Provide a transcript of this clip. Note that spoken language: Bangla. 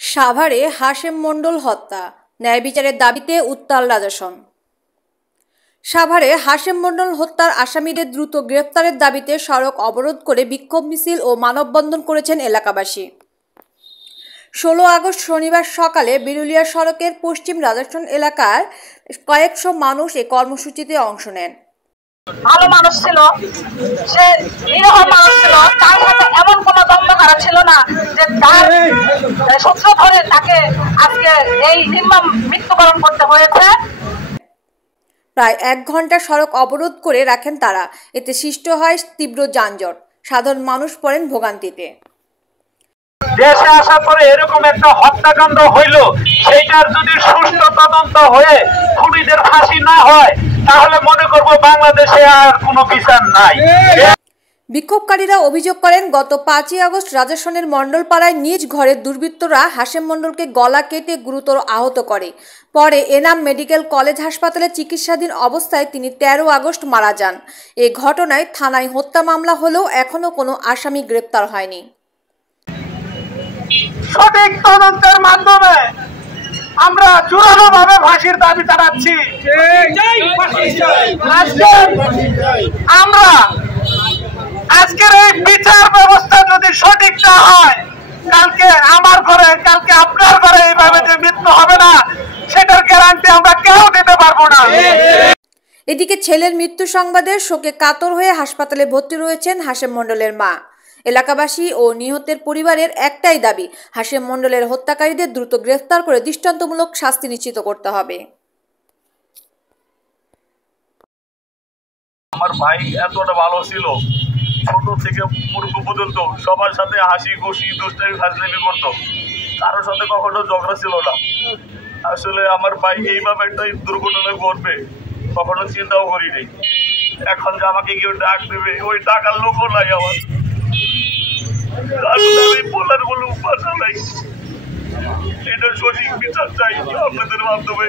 সাভারে হাশেম মণ্ডল হত্যা, ন্যায় বিচারের দাবিতে উত্তাল রাজাসন। সাভারে হাশেম মণ্ডল হত্যার আসামিদের দ্রুত গ্রেফতারের দাবিতে সড়ক অবরোধ করে বিক্ষোভ মিছিল ও মানববন্ধন করেছেন এলাকাবাসী। 16 আগস্ট শনিবার সকালে বিরুলিয়া সড়কের পশ্চিম রাজাসন এলাকার কয়েকশো মানুষ এই কর্মসূচিতে অংশ নেন। ভালো মানুষ ছিল, সে নিরহ মানুষ ছিল, তার সাথে এমন কোনো দ্বন্দ্ব করা ছিল না যে তার সূত্র ধরে তাকে আজকে এই নির্মম মৃত্যুবরণ করতে হয়েছে। প্রায় 1 ঘন্টা সড়ক অবরোধ করে রাখেন তারা। এতে সৃষ্টি হয় তীব্র যানজট, সাধারণ মানুষ পড়েন ভোগান্তিতে। দেশে আসার পরে এরকম একটা হত্যাকাণ্ড হইল, সেইটার যদি সুষ্ঠু তদন্ত হয়ে খুনিদের ফাঁসি না হয় তাহলে মনে করব বাংলাদেশে আর কোনো বিচার নাই। বিক্ষোভকারীরা অভিযোগ করেন, গত 5ই আগস্ট রাজাসনের মণ্ডলপাড়ায় নিজ ঘরে দুর্বৃত্তরা হাশেম মণ্ডলকে গলা কেটে গুরুতর আহত করে। পরে এনাম মেডিকেল কলেজ হাসপাতালে চিকিৎসাধীন অবস্থায় তিনি 13 আগস্ট মারা যান। এই ঘটনায় থানায় হত্যা মামলা হলেও এখনো কোনো আসামি গ্রেপ্তার হয়নি। সঠিক তদন্তের মাধ্যমে আমরা জোরালোভাবে ফাঁসির দাবি জানাচ্ছি। আমরা আজকের এই বিচার ব্যবস্থা যদি সঠিক না হয়, কালকে আমার ঘরে, কালকে আপনার ঘরে এইভাবে যে মৃত্যু হবে না, সেটার গ্যারান্টি আমরা কেউ দিতে পারবো না। এদিকে ছেলের মৃত্যু সংবাদে শোকে কাতর হয়ে হাসপাতালে ভর্তি রয়েছেন হাশেম মণ্ডলের মা। এলাকাবাসী ও নিহতের পরিবারের একটাই দাবি, হাশেম মণ্ডলের হত্যাকারীদের দ্রুত গ্রেফতার করে দৃষ্টান্তমূলক শাস্তি নিশ্চিত করতে হবে। আমার ভাই এতটা ভালো ছিল, ছোট থেকে মূর্খ পর্যন্ত সবার সাথে হাসি খুশি দুষ্টামি ফাজলামি করতো, কারোর সাথে কখনো ঝগড়া ছিল না। আসলে আমার ভাই এইভাবে একটা দুর্ঘটনা ঘটবে কখনো চিন্তাও করিনি। এখন যে আমাকে কেউ ডাক দেবে, ওই টাকার লোকও নাই আমার, আমি বলার কোনো ভাষা নাই। এটা সঠিক বিচার চাই আপনাদের মাধ্যমে।